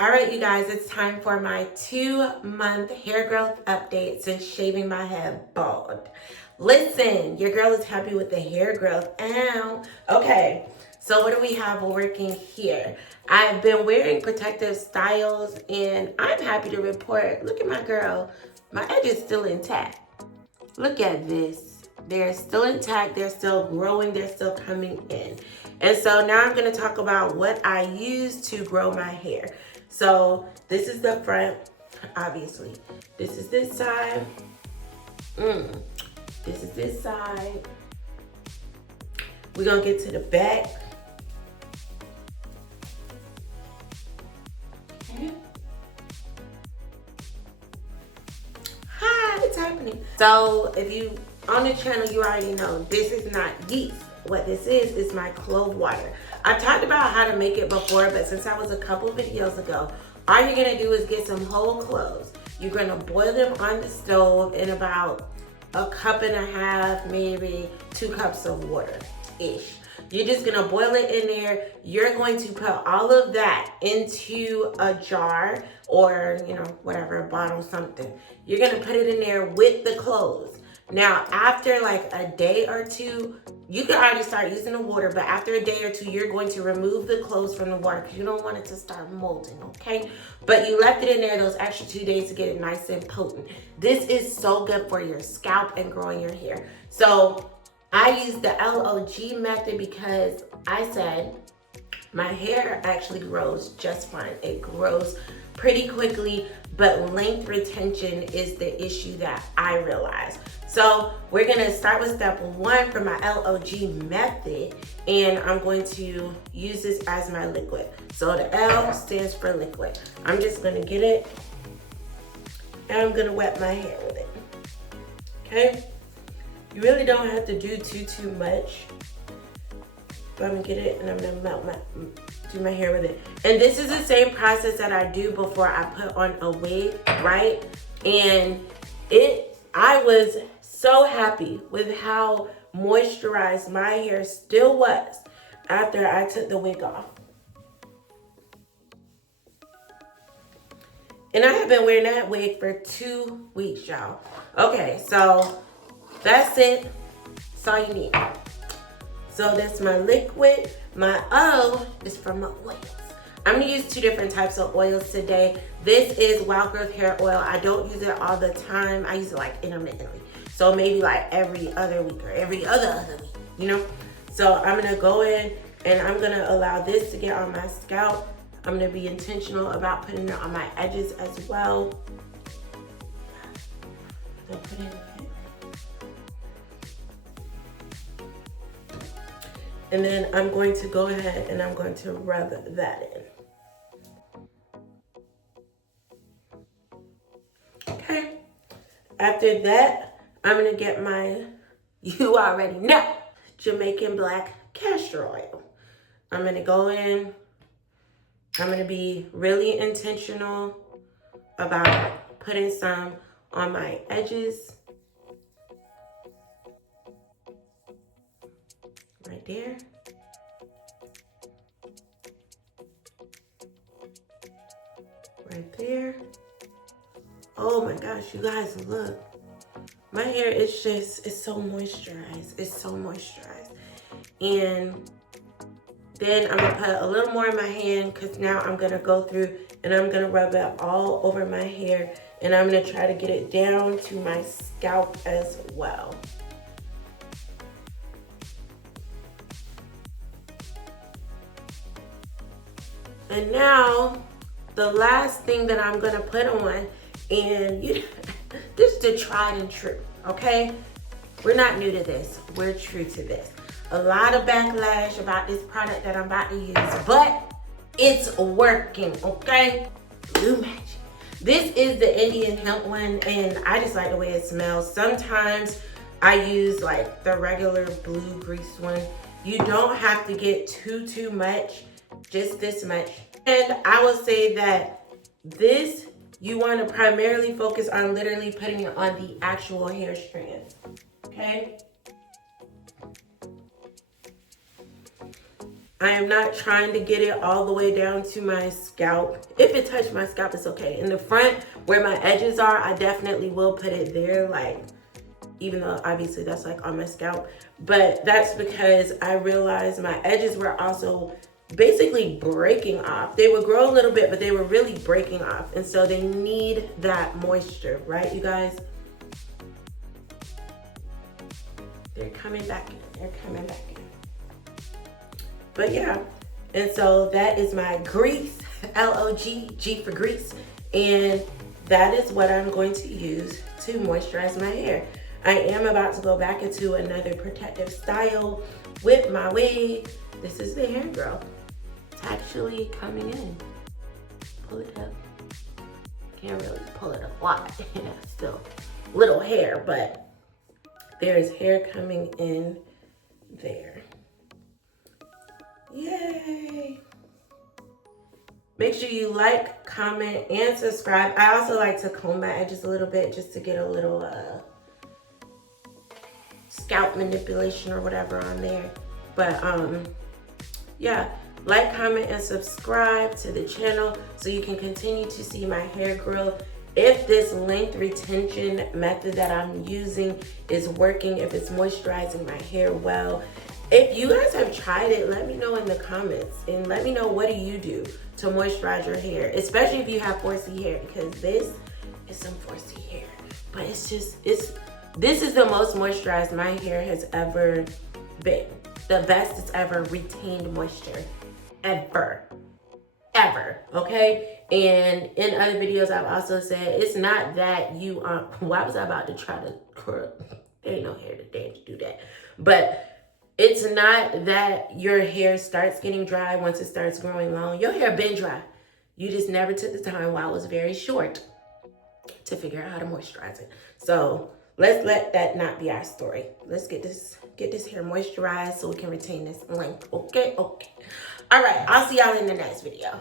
All right, you guys, it's time for my 2-month hair growth update since shaving my head bald. Listen, your girl is happy with the hair growth. Ow. Okay, so what do we have working here? I've been wearing protective styles and I'm happy to report, look at my girl, my edge is still intact. Look at this. They're still intact, they're still growing, they're still coming in. And so now I'm gonna talk about what I use to grow my hair. So this is the front, obviously. This is this side. This is this side. We're gonna get to the back. Okay. Hi, it's happening. So if you on the channel, you already know this is not yeast. What this is my clove water. I talked about how to make it before, but since that was a couple videos ago, all you're gonna do is get some whole cloves. You're gonna boil them on the stove in about 1.5 cups, maybe 2 cups of water-ish. You're just gonna boil it in there. You're going to put all of that into a jar or, whatever, a bottle, something. You're gonna put it in there with the cloves. Now, after like a day or two, you can already start using the water, but after a day or two, you're going to remove the cloves from the water because you don't want it to start molding, okay? But you left it in there those extra 2 days to get it nice and potent. This is so good for your scalp and growing your hair. So I use the LOG method because I said my hair actually grows just fine. It grows pretty quickly, but length retention is the issue that I realized. So we're gonna start with step 1 for my LOG method, and I'm going to use this as my liquid. So the L stands for liquid. I'm just gonna get it, and I'm gonna wet my hair with it, okay? You really don't have to do too much, but I'm gonna get it and I'm gonna do my hair with it. And this is the same process that I do before I put on a wig, right? And I was so happy with how moisturized my hair still was after I took the wig off. And I have been wearing that wig for 2 weeks, y'all. Okay, so that's it. That's all you need. So that's my liquid. My O is for my oils. I'm gonna use 2 different types of oils today. This is Wild Growth Hair Oil. I don't use it all the time. I use it like intermittently. So maybe like every other week or every other week, So I'm gonna go in and I'm gonna allow this to get on my scalp. I'm gonna be intentional about putting it on my edges as well. Don't put it in. And then I'm going to go ahead and I'm going to rub that in. Okay. After that, I'm gonna get my, you already know, Jamaican black castor oil. I'm gonna go in, I'm gonna be really intentional about putting some on my edges. Right there. Right there. Oh my gosh, you guys, look. My hair is it's so moisturized. It's so moisturized. And then I'm gonna put a little more in my hand because now I'm gonna go through and I'm gonna rub it all over my hair and I'm gonna try to get it down to my scalp as well. And now, the last thing that I'm gonna put on, and this is the tried and true, okay? We're not new to this, we're true to this. A lot of backlash about this product that I'm about to use, but it's working, okay? Blue Magic. This is the Indian hemp one, and I just like the way it smells. Sometimes I use like the regular blue grease one. You don't have to get too much. Just this much. And I will say that this, you want to primarily focus on literally putting it on the actual hair strand. Okay? I am not trying to get it all the way down to my scalp. If it touched my scalp, it's okay. In the front, where my edges are, I definitely will put it there, like, even though obviously that's like on my scalp. But that's because I realized my edges were also basically breaking off. They would grow a little bit, but they were really breaking off. And so they need that moisture, right, you guys? They're coming back in. They're coming back in. But yeah, and so that is my grease, L-O-G, G for grease. And that is what I'm going to use to moisturize my hair. I am about to go back into another protective style with my wig. This is the hair growth. It's actually coming in. Pull it up. Can't really pull it a lot. Still little hair, but there is hair coming in there. Yay! Make sure you like, comment, and subscribe. I also like to comb my edges a little bit just to get a little scalp manipulation or whatever on there. But yeah, like, comment, and subscribe to the channel so you can continue to see my hair grow. If this length retention method that I'm using is working, if it's moisturizing my hair well. If you guys have tried it, let me know in the comments, and let me know what do you do to moisturize your hair, especially if you have 4C hair, because this is some 4C hair. But it's just, this is the most moisturized my hair has ever been. The best it's ever retained moisture, ever, okay? And in other videos, I've also said, it's not that you are, why was I about to try to curl? There ain't no hair to do that. But it's not that your hair starts getting dry once it starts growing long. Your hair been dry. You just never took the time while it was very short to figure out how to moisturize it. So let's let that not be our story. Let's get this hair moisturized so we can retain this length. Okay. All right, I'll see y'all in the next video.